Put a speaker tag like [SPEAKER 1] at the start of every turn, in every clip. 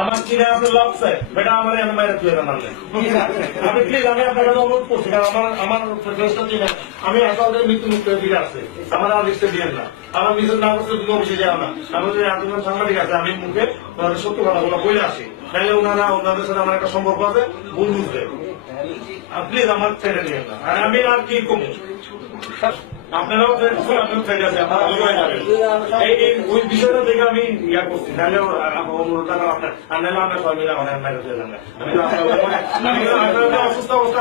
[SPEAKER 1] আমার কিনে আপনি লাগছে বেটা, আমার এনে মাইরে তুই মারলে আমি প্লিজ আমি আপনার কাছে অনুরোধ করছি, কারণ আমার আমার ড্রেসটা চিনে আমি একাউন্টে মৃত্যু মুক্ত দিকে আছে আমার আর লিস্টে দিয়ে না। আমার নিজের না করতে তুমি অফিসে যাও না। আমি যদি এতজন সাংবাদিক আছে, আমি মুখে সত্য কথাগুলো বলে আসি। তাহলে ওনারা, ওনাদের সাথে আমার একটা সম্পর্ক আছে, ভুল বুঝবে। প্লিজ আমার ছেড়ে দিন না। আর আমি আর কি কমু আপনারাও ওই বিষয়টা দেখে আমি ইয়া করছি। আপনার মিলে মেরে চলে অসুস্থ অবস্থা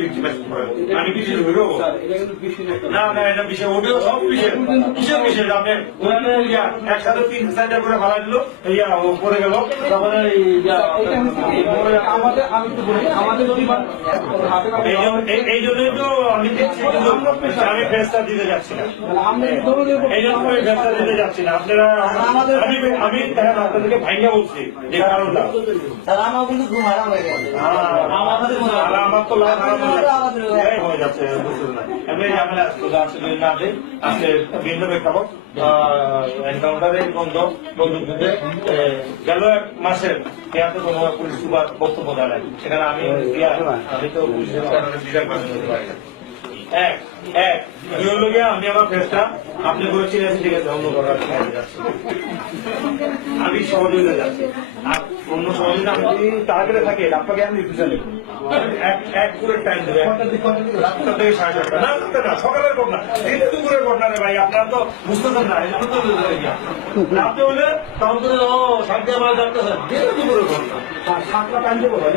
[SPEAKER 1] কিছু আমি কিছু না এটা বিষয় ওটিও সব বিষয় কিসের বিষয়? আপনি ওখানে একসাথে তিন চারটা করে ভাড়া দিল ইয়া ও গেল। তারপরে এই
[SPEAKER 2] আমাদের আমি তো বলি আমাদের
[SPEAKER 1] এই জন্যই তো আমি দেখছি আমি ফেসটা দিতে যাচ্ছি না। এই জন্য আমি ফেসটা দিতে যাচ্ছি না। আপনারা আমি আমি দেখেন আপনাদেরকে ভাইঙ্গা বলছি যে কারণটা।
[SPEAKER 3] আমার কিন্তু ঘুম হারাম হয়ে গেছে।
[SPEAKER 1] আসছে, আসলে না বন্ধ, বন্দুক যুদ্ধে, গেল এক মাসের পুলিশ সুপার বক্তব্য দাঁড়ায় সেখানে আমি আমি তো পুলিশের বিচার করতে পারি। এক এক। দুই হলো আমি আমার ফেসটা আপনি বলেছিলেন ঠিক আছে অন্য করার আমি সহযোগিতা যাচ্ছি। আর অন্য সহযোগিতা আমি যদি টার্গেটে থাকি আপনাকে আমি রিফিউজাল নেব এক এক পুরো টাইম দেবে রাতটা থেকে সাড়ে সাতটা না রাতটা না সকালের ঘটনা দিন দুপুরের ঘটনা রে ভাই আপনারা তো বুঝতেছেন না এই জন্য তো রাতে হলে তখন তো ও শান্তি আমার ডাক্তার দিন দুপুরের ঘটনা। সাতটা টাইম দেবো ভাই।